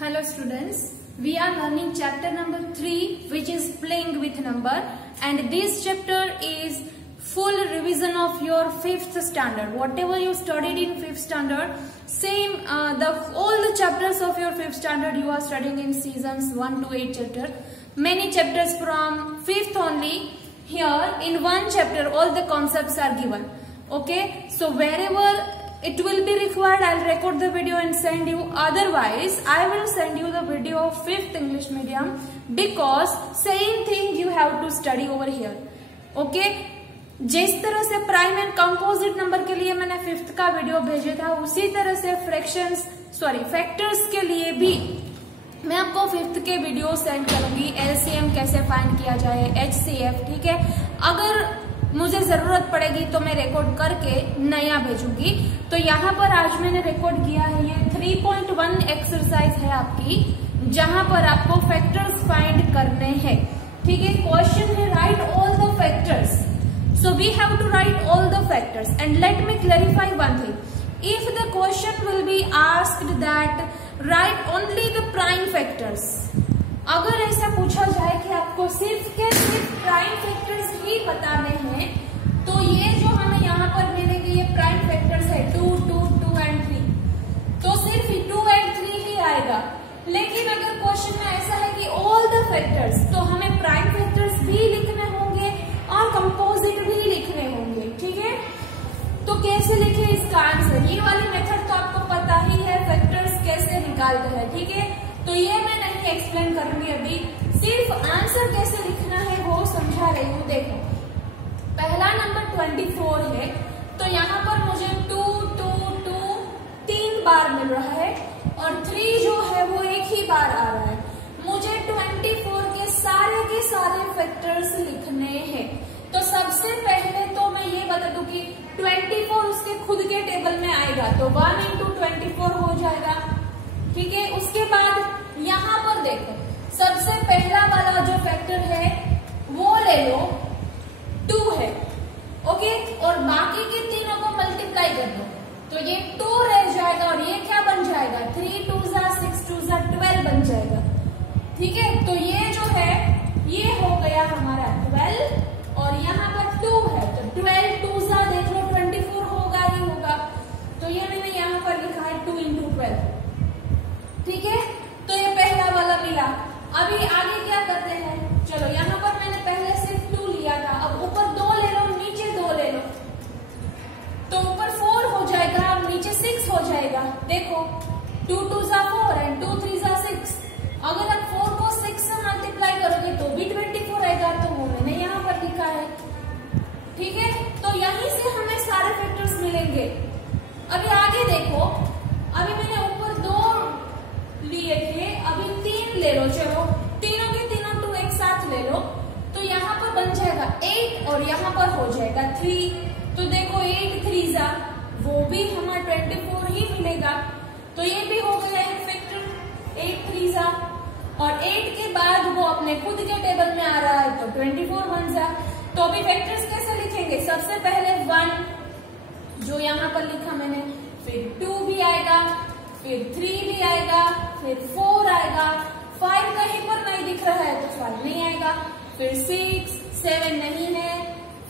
Hello students, we are learning chapter number 3 which is playing with number, and this chapter is full revision of your 5th standard. Whatever you studied in 5th standard, same all the chapters of your 5th standard you are studying in seasons 1 to 8 chapter. Many chapters from 5th only. Here in one chapter all the concepts are given. Okay, so wherever it will be required, I'll record the video and send you. Otherwise, I will send you the video of 5th English medium, because same thing you have to study over here. Okay, जिस तरह से prime and composite number के लिए मैंने 5th का video भेजा था, उसी तरह से फैक्टर्स के लिए भी मैं आपको 5th के वीडियो सेंड करूंगी. एलसीएम कैसे फाइंड किया जाए, एचसीएफ. ठीक है, अगर मुझे जरूरत पड़ेगी तो मैं रिकॉर्ड करके नया भेजूंगी. तो यहाँ पर आज मैंने रिकॉर्ड किया है, ये 3.1 एक्सरसाइज है आपकी, जहां पर आपको फैक्टर्स फाइंड करने हैं. ठीक है, क्वेश्चन है write all the factors. So we have to write all the factors. And let me clarify one thing. If the question will be asked that write only the prime factors, अगर ऐसा पूछा जाए कि आपको सिर्फ prime factors ही बताने हैं, तो ये जो हमें यहाँ पर मिलेंगे ये प्राइम फैक्टर्स है 2, 2, 2 एंड 3. तो सिर्फ 2 एंड 3 ही आएगा. लेकिन अगर क्वेश्चन में ऐसा है कि ऑल द फैक्टर्स, तो हमें प्राइम फैक्टर्स भी लिखने होंगे और कंपोजिट भी लिखने होंगे. ठीक है, तो कैसे लिखे इसका आंसर, ये वाली मेथड तो आपको पता ही है, फैक्टर्स कैसे निकालते हैं. ठीक है, तो ये मैं नहीं एक्सप्लेन करूंगी अभी, सिर्फ आंसर कैसे लिखना है वो समझा रही हूँ. देखो, पहला नंबर 24 है, तो यहाँ पर मुझे 2, 2, 2 3 बार मिल रहा है, और 3 जो है वो एक ही बार आ रहा है. मुझे 24 के सारे फैक्टर्स लिखने हैं. तो सबसे पहले तो मैं ये बता दूं कि 24 उसके खुद के टेबल में आएगा, तो 1 into 24 हो जाएगा. ठीक है, उसके बाद यहाँ पर देखो, सबसे पहला वाला जो फैक्टर है वो ले लो, 2 है. ओके, और बाकी के तीनों को मल्टीप्लाई कर दो, तो ये 2 रह जाएगा, और ये क्या बन जाएगा, 3 2 6 2 12 बन जाएगा. ठीक है, तो ये जो है ये हो गया हमारा 12, और यहाँ पर 2 है, तो 12 2 देख लो 24 होगा ही होगा. तो ये मैंने यहाँ पर लिखा है 2 into 12. ठीक है, तो ये पहला वाला मिला. अभी आगे क्या करते हैं, चलो यहाँ पर मैंने पहले सिर्फ 2 लिया था, अब ऊपर 2 ले लो, नीचे 2 ले लो, तो ऊपर 4 हो जाएगा, अब नीचे 6 हो जाएगा. देखो 2 2 4 एंड 2 3 6. अगर आप 4 को 6 से मल्टीप्लाई करोगे तो भी 24 आएगा, तो वो मैंने यहाँ पर लिखा है. ठीक है, तो यहीं से हमें सारे फैक्टर्स मिलेंगे. अभी आगे देखो, अभी मैंने ऊपर 2 लिए थे, अभी 3 ले लो. चलो तीनों के तीनों 2 एक साथ ले लो, तो यहाँ पर बन जाएगा 8, और यहाँ पर हो जाएगा 3. तो देखो 8 3 वो भी हमारा 24 ही मिलेगा. तो ये भी हो गया एक फैक्टर, 8 3 और 8 के बाद वो अपने खुद के टेबल में आ रहा है, तो 24 1 तो अभी फैक्टर्स कैसे लिखेंगे, सबसे पहले 1 जो यहाँ पर लिखा मैंने, फिर 2 भी आएगा, फिर 3 भी आएगा, फिर 4 आएगा, 5 कहीं पर नहीं दिख रहा है तो 5 नहीं आएगा, फिर 6 7 नहीं है,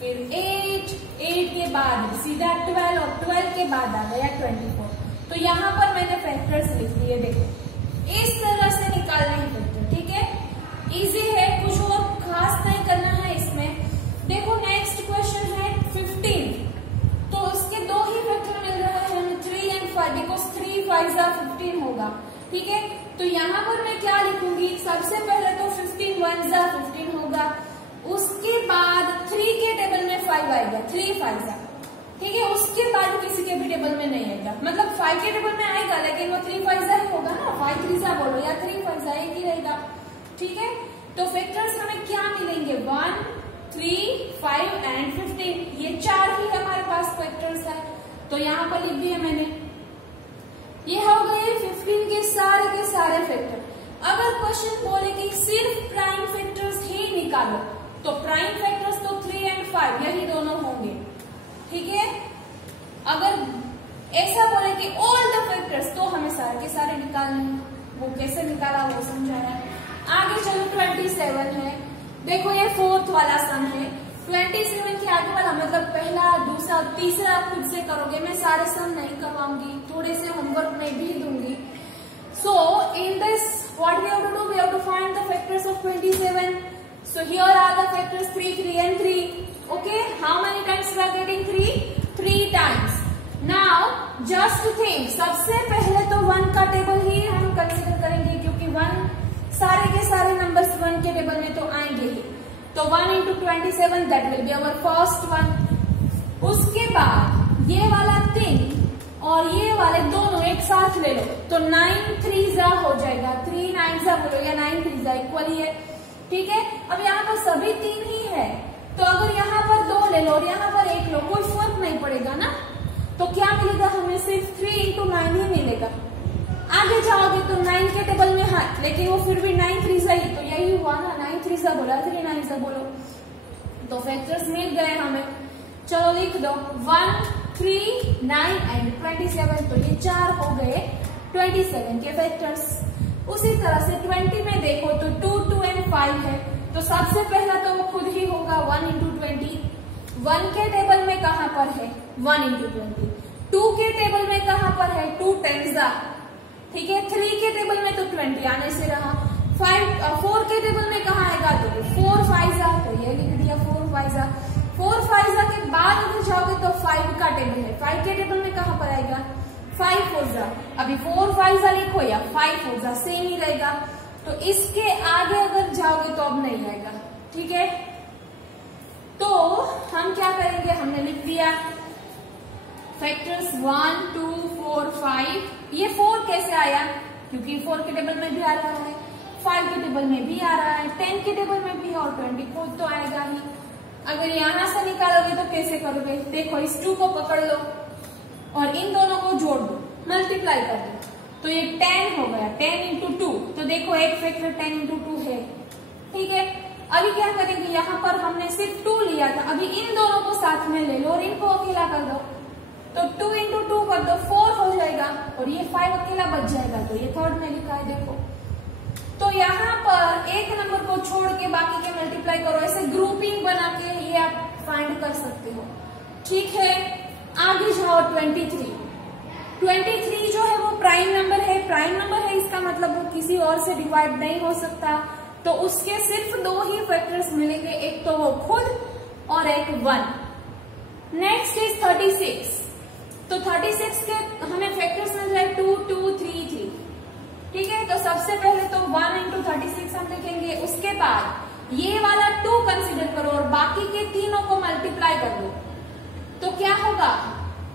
फिर 8 के बाद सीधा 12, और 12 के बाद आ गया 24. तो यहाँ पर मैंने फैक्टर्स लिख दिए. देखो इस तरह से निकालने हैं फैक्टर. ठीक है, इजी है, कुछ और खास नहीं करना है इसमें. देखो नेक्स्ट क्वेश्चन है 15, तो उसके 2 ही फैक्टर मिल रहा है हमें, 3 and 5, बिकॉज 3 5 15 होगा. ठीक है, तो यहाँ पर मैं क्या लिखूंगी, सबसे पहले तो 15 1 15 होगा, उसके बाद 3 के टेबल में 5 आएगा, 3 5. ठीक है, उसके बाद किसी के भी टेबल में नहीं आएगा, मतलब 5 के टेबल में आएगा, लेकिन वो 3 5 ही होगा ना, 5 3 बोलो या 3 5 एक ही रहेगा. ठीक है, तो फैक्टर्स हमें क्या मिलेंगे, 1 3 5 एंड 15. ये 4 ही हमारे पास फैक्टर्स है, तो यहाँ पर लिख दिया मैंने. ये हो गए 15 के सारे फैक्टर. अगर क्वेश्चन बोले कि सिर्फ प्राइम फैक्टर्स ही निकालो, तो प्राइम फैक्टर्स तो 3 and 5 यही दोनों होंगे. ठीक है, अगर ऐसा बोले कि ऑल द फैक्टर्स, तो हमें सारे के सारे निकालने हैं. वो कैसे निकाला वो समझाया। आगे चलो 27 है, देखो ये फोर्थ वाला सम है। 27 के आगे वाला मतलब पहला, दूसरा, तीसरा आप खुद से करोगे, मैं सारे सम नहीं करवाऊंगी, थोड़े से होमवर्क में भी दूंगी। So in this what we have to do, we have to find the factors of 27. So here are the factors 3, 3 and 3. Okay, how many times we are getting 3? 3 times. Now just think, सबसे पहले तो 1 का table ही हम consider करेंगे क्योंकि 1 सारे के सारे नंबर्स 1 के टेबल में तो आएंगे ही। तो 1 into 27 that will be our first one. उसके बाद ये वाला 3 और ये वाले दोनों एक साथ ले लो तो 9 3 हो जाएगा, 3 9 बोलो या 9 3 इक्वल ही है। ठीक है, अब यहाँ पर सभी 3 ही है तो अगर यहाँ पर 2 ले लो और यहाँ पर 1 लो, कोई फर्क नहीं पड़ेगा ना। तो क्या मिलेगा हमें, सिर्फ 3 into 9 ही मिलेगा। आगे जाओगे तो 9 के टेबल में है लेकिन वो फिर भी 9 3 ही, तो यही हुआ ना, 9 3 बोला, 3 9 बोलो, तो फैक्टर्स मिल गए हमें। चलो लिख दो 1 3 9 एंड 27, तो ये 4 हो गए 27 के फैक्टर्स। उसी तरह से 20 में देखो तो 2 2 एंड 5 है, तो सबसे पहला तो वो खुद ही होगा 1 into 20। 1 के टेबल में कहां पर है 1 into 20, 2 के टेबल में कहां पर है 2 10 ठीक है, 3 के टेबल में तो 20 आने से रहा, 4 के टेबल में कहां आएगा तो 4 5 तो ये लिख दिया 4 5 के बाद अगर जाओगे तो 5 का टेबल है, 5 के टेबल में कहां पर आएगा 5 4 अभी 4 5 लिखो या 5 4 सेम ही रहेगा, तो इसके आगे अगर जाओगे तो अब नहीं आएगा। ठीक है, तो हम क्या करेंगे, हमने लिख दिया फैक्टर्स 1 2 4 5। ये 4 कैसे आया, क्योंकि 4 के टेबल में भी आ रहा है, 5 के टेबल में भी आ रहा है, 10 के टेबल में भी और 24 तो आएगा ही। अगर यहां से निकालोगे तो कैसे करोगे, देखो इस 2 को पकड़ लो और इन दोनों को जोड़ दो, मल्टीप्लाई कर दो, तो ये 10 हो गया, 10 into 2, तो देखो एक फैक्टर 10 into 2 है। ठीक है, अभी क्या करेंगे, यहाँ पर हमने सिर्फ 2 लिया था, अभी इन दोनों को साथ में ले लो और इनको अकेला कर दो, तो 2 into 2 कर दो 4 हो जाएगा और ये 5 अकेला बच जाएगा, तो ये थर्ड में लिखा है देखो। तो यहाँ पर एक नंबर को छोड़ के बाकी के मल्टीप्लाई करो, ऐसे ग्रुपिंग बना के ये आप फाइंड कर सकते हो। ठीक है, आगे जाओ 23 जो है वो प्राइम नंबर है, प्राइम नंबर है इसका मतलब वो किसी और से डिवाइड नहीं हो सकता, तो उसके सिर्फ 2 ही फैक्टर्स मिलेंगे, एक तो वो खुद और एक 1। नेक्स्ट इज 36, तो 36 के हमें फैक्टर्स मिल जाए 2 2 3 3। ठीक है, तो सबसे पहले तो 1 into 36 हम लिखेंगे, उसके बाद ये वाला 2 कंसीडर करो और बाकी के तीनों को मल्टीप्लाई कर दो, तो क्या होगा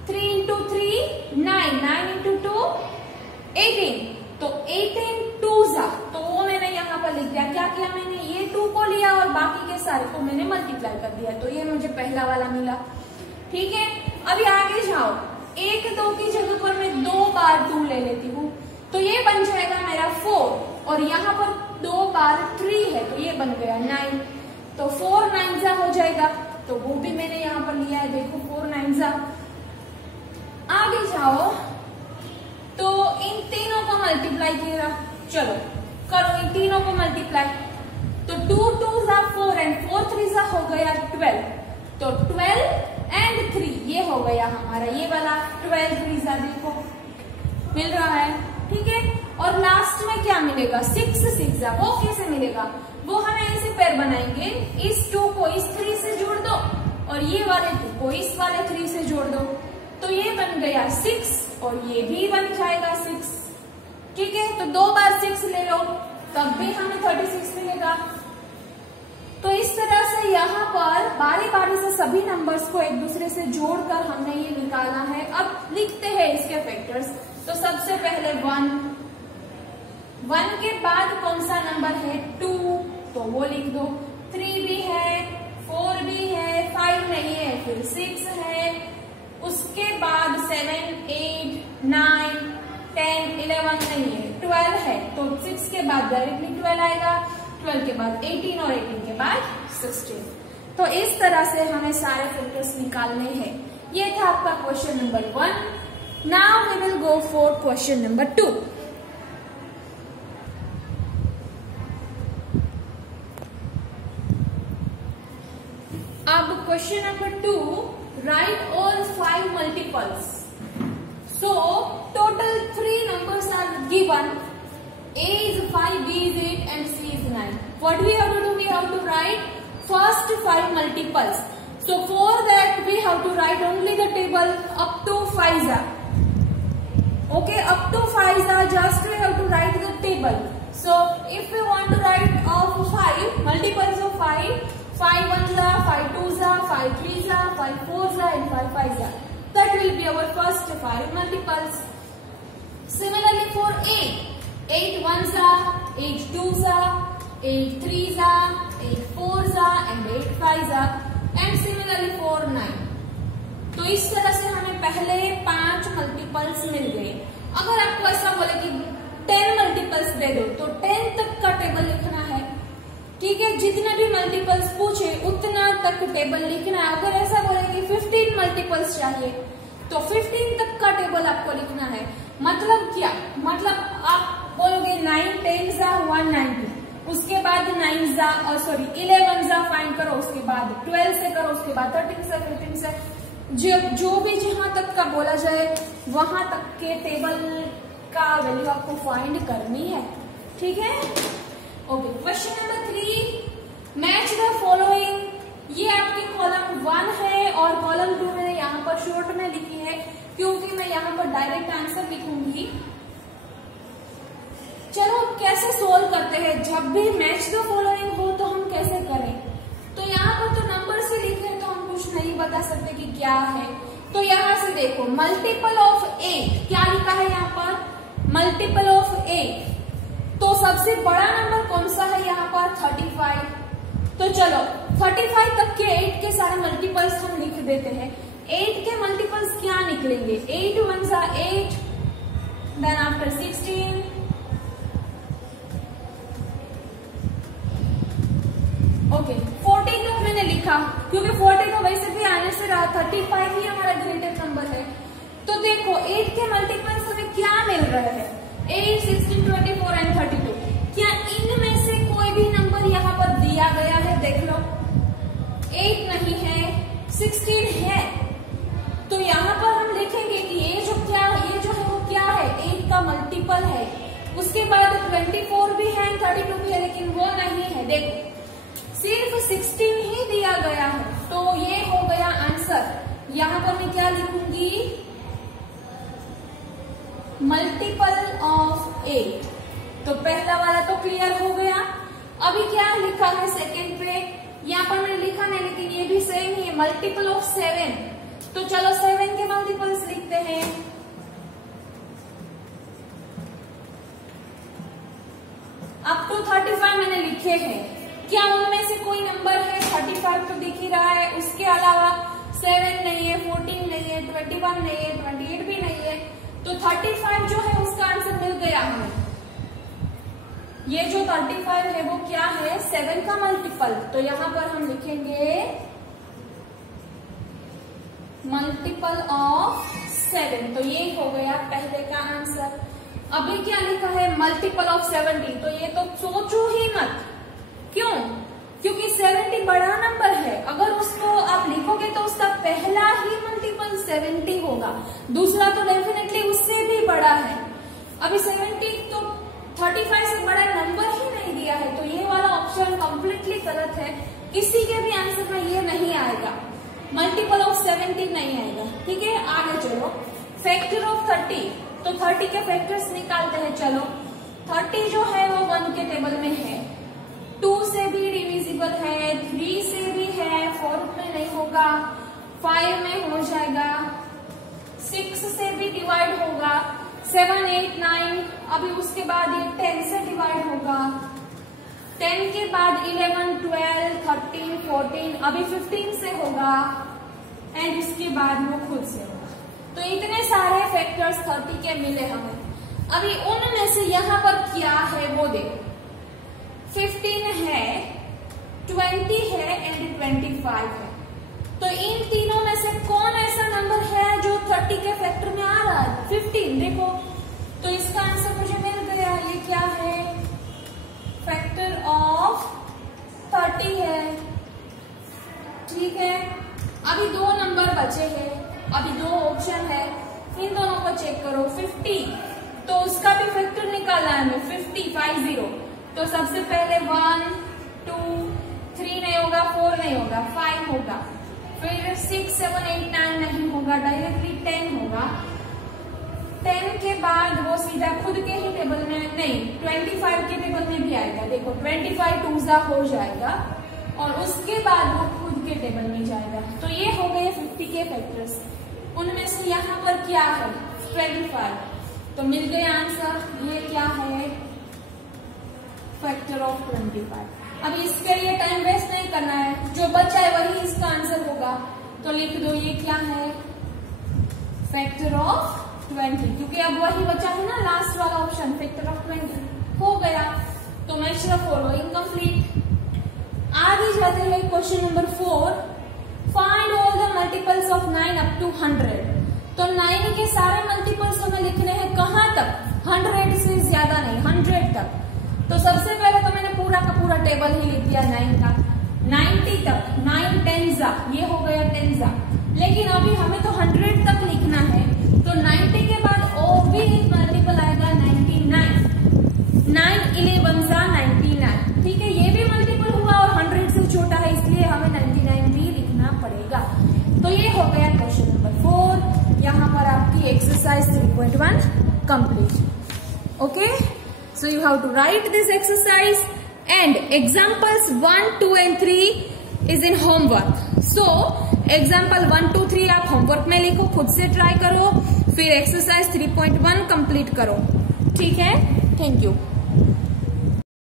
3 into 3 9, 9 into 2 18, तो 18 2s, तो वो मैंने यहाँ पर लिख दिया। क्या किया मैंने, ये 2 को लिया और बाकी के सारे को मैंने मल्टीप्लाई कर दिया, तो ये मुझे पहला वाला मिला। ठीक है, अभी आगे जाओ, 1 2 की जगह पर मैं 2 बार 2 ले लेती हूँ, तो ये बन जाएगा मेरा 4 और यहाँ पर 2 बार 3 है तो ये बन गया 9, तो 4 9 हो जाएगा, तो वो भी मैंने यहाँ पर लिया है, देखो 4 9। आगे जाओ तो इन तीनों को मल्टीप्लाई किया, चलो करो इन तीनों को मल्टीप्लाई, तो 2 2 4 एंड 4 3 हो गया 12, तो 12 एंड 3 ये हो गया हमारा ये वाला 12 3 देखो मिल रहा है। ठीक है, और लास्ट में क्या मिलेगा 6 6, वो कैसे मिलेगा, वो हमें ऐसे पेयर बनाएंगे, इस 2 को इस 3 से जोड़ दो और ये वाले 2 को इस वाले 3 से जोड़ दो, तो ये बन गया 6 और ये भी बन जाएगा 6। ठीक है, तो 2 बार 6 ले लो तब भी हमें 36 मिलेगा। तो इस तरह से यहाँ पर बारी बारी से सभी नंबर्स को एक दूसरे से जोड़कर हमने ये निकाला है। अब लिखते हैं इसके फैक्टर्स, तो सबसे पहले 1 के बाद कौन सा नंबर है 2, तो वो लिख दो, 3 भी है, 4 भी है, 5 नहीं है, फिर 6 है, उसके बाद 7 8 9 10 11 नहीं है, 12 है, तो 6 के बाद डायरेक्टली 12 आएगा, 12 के बाद 18 और 18 के बाद 16। तो इस तरह से हमें सारे फैक्टर्स निकालने हैं। ये था आपका question number 1। Now we will go for question number 2। Question number 2, write all 5 multiples. So total 3 numbers are given. A is 5, B is 8 and C is 9. What we have to do? We have to write first 5 multiples. So for that we have to write only the table up to 5s. Okay, up to 5s, just we have to write the table. So if we want to write of 5 multiples of 5, 5 1s, 5 2s, 5 3s, 5 4s and 5 5s. That will be our first 5 multiples. Similarly for 8, 8 1s, 8 2s, 8 3s, 8 4s and 8 5s. And similarly for 9. तो इस तरह से हमें पहले 5 multiples मिल गए. अगर आपको ऐसा बोले कि 10 मल्टीपल्स दे दो तो 10 तक का टेबल लिखना है. ठीक है, जितने भी मल्टीपल्स पूछे उतना तक टेबल लिखना है. अगर ऐसा बोले कि 15 मल्टीपल्स चाहिए तो 15 तक का टेबल आपको लिखना है. मतलब क्या? मतलब आप बोलोगे 9 10s 190, उसके बाद 9s 11s फाइंड करो, उसके बाद 12 से करो, उसके बाद 13 से 15 से जो भी जहां तक का बोला जाए वहां तक के टेबल का वैल्यू आपको फाइंड करनी है. ठीक है, okay. Question number 3, match the following. ये आपकी कॉलम 1 है और कॉलम 2 मैंने यहाँ पर शॉर्ट में लिखी है क्योंकि मैं यहाँ पर डायरेक्ट आंसर लिखूंगी. चलो कैसे सोल्व करते हैं. जब भी मैच द फॉलोइंग हो तो हम कैसे करें. तो यहाँ पर तो नंबर से लिखे तो हम कुछ नहीं बता सकते कि क्या है. तो यहाँ से देखो मल्टीपल ऑफ 8 क्या लिखा है यहाँ पर, मल्टीपल ऑफ 8. तो सबसे बड़ा नंबर कौन सा है यहाँ पर 35. तो चलो 35 तक के 8 के सारे मल्टीपल्स हम लिख देते हैं. 8 के मल्टीपल्स क्या निकलेंगे, 8 1s 8, देन आफ्टर 16, ओके 40 तक मैंने लिखा क्योंकि 40 तो वैसे भी आने से रहा, 35 ही हमारा ग्रेटेस्ट नंबर है. तो देखो 8 के मल्टीपल्स हमें क्या मिल रहे हैं, 8 16 24 एंड 32. क्या इनमें से कोई भी नंबर यहाँ पर दिया गया है, देख लो. 8 नहीं है, 16 है. तो यहाँ पर हम लिखेंगे कि ये जो है वो क्या है, 8 का मल्टीपल है. उसके बाद 24 भी है, 32 भी है, लेकिन वो नहीं है. देखो सिर्फ 16 ही दिया गया है. तो ये हो गया आंसर. यहाँ पर मैं क्या लिखूंगी, मल्टीपल ऑफ 8. तो पहला वाला तो क्लियर हो गया. अभी क्या लिखा है सेकंड पे, यहाँ पर मैंने लिखा नहीं लेकिन ये भी सेम ही है, मल्टीपल ऑफ 7. तो चलो 7 के मल्टीपल्स लिखते हैं. अप टू 35 मैंने लिखे हैं. क्या उनमें से कोई नंबर है, 35 तो दिख ही रहा है, उसके अलावा 7 नहीं है, 14 नहीं है, 21 नहीं है, 28 भी नहीं है. तो 35 जो है उसका आंसर मिल गया हमें. ये जो 35 है वो क्या है, 7 का मल्टीपल. तो यहाँ पर हम लिखेंगे मल्टीपल ऑफ 7. तो ये हो गया पहले का आंसर. अभी क्या लिखा है, मल्टीपल ऑफ 70. तो ये तो सोचो ही मत. क्यों? क्योंकि 70 बड़ा नंबर है. अगर उसको आप लिखोगे तो उसका पहला ही मल्टीपल 70 होगा, दूसरा तो डेफिनेटली उससे भी बड़ा है. अभी 70 तो 35 से बड़ा नंबर ही नहीं दिया है. तो ये वाला ऑप्शन कंप्लीटली गलत है. किसी के भी आंसर में ये नहीं आएगा, मल्टीपल ऑफ 70 नहीं आएगा. ठीक है, आगे चलो. Factor of 30. तो 30 के फैक्टर्स निकालते हैं. चलो 30 जो है वो 1 के टेबल में है, 2 से भी डिविजिबल है, 3 से भी है, 4 में नहीं होगा, 5 में हो जाएगा, 6 से भी डिवाइड होगा, 7 8 9. अभी उसके बाद ये 10 से डिवाइड होगा, 10 के बाद 11 12 13 14, अभी 15 से होगा एंड उसके बाद वो खुद से होगा. तो इतने सारे फैक्टर्स 30 के मिले हमें. अभी उनमें से यहाँ पर क्या है वो देखो, 15 है, 20 है एंड 25 है. तो इन तीनों में से कौन ऐसा नंबर है जो 30 के फैक्टर में आ रहा है, 15. देखो तो इसका आंसर मुझे मिल गया. ये क्या है, फैक्टर ऑफ 30 है. ठीक है, बचे हैं, अभी 2 ऑप्शन है, इन दोनों को चेक करो। 50 तो उसका भी फैक्टर निकालना है हमें, 50 तो सबसे पहले 1 2 3 नहीं होगा, 4 नहीं होगा, 5 होगा, फिर 6 7 8 9 नहीं होगा, डायरेक्टली 10 होगा। 10 के बाद वो सीधा खुद के ही टेबल में नहीं, 25 के टेबल में भी आएगा। देखो 25 2 हो जाएगा और उसके बाद वो खुद के टेबल में जाएगा। तो ये हो गए 50 के फैक्टर्स। उनमें से यहाँ पर क्या है, 25, तो मिल गए आंसर। ये क्या है, फैक्टर ऑफ 25। अब इसके लिए टाइम वेस्ट नहीं करना है, जो बचा है वही इसका आंसर होगा। तो लिख दो ये क्या है, फैक्टर ऑफ 20, क्योंकि अब वही बचा है ना लास्ट वाला ऑप्शन, फैक्टर ऑफ 20 हो गया। तो मैच द फॉलोइंग कंप्लीट। आगे जाते हैं question number 4, find all the multiples of 9 up to 100। तो 9 के सारे मल्टीपल्स हमें लिखने हैं कहां तक, 100 से ज्यादा नहीं, 100 तक। तो सबसे पहले तो मैंने पूरा का पूरा टेबल ही लिख दिया 9 का, 90 तक, 9 10 ये हो गया 10। लेकिन अभी हमें तो 100 तक लिखना है, तो 90 के बाद और भी एक मल्टीपल आएगा 99, 9 11 99। ठीक है, ये भी मल्टीपल हुआ और 100 से छोटा है, इसलिए हमें 99 भी लिखना पड़ेगा। तो ये हो गया क्वेश्चन नंबर 4। यहाँ पर आपकी exercise 3.1 complete. Okay, so you have to write this exercise and examples 1 2 and 3 is in homework. So example 1 2 3 आप होमवर्क में लिखो, खुद से ट्राई करो, फिर एक्सरसाइज 3.1 कंप्लीट करो। ठीक है, थैंक यू।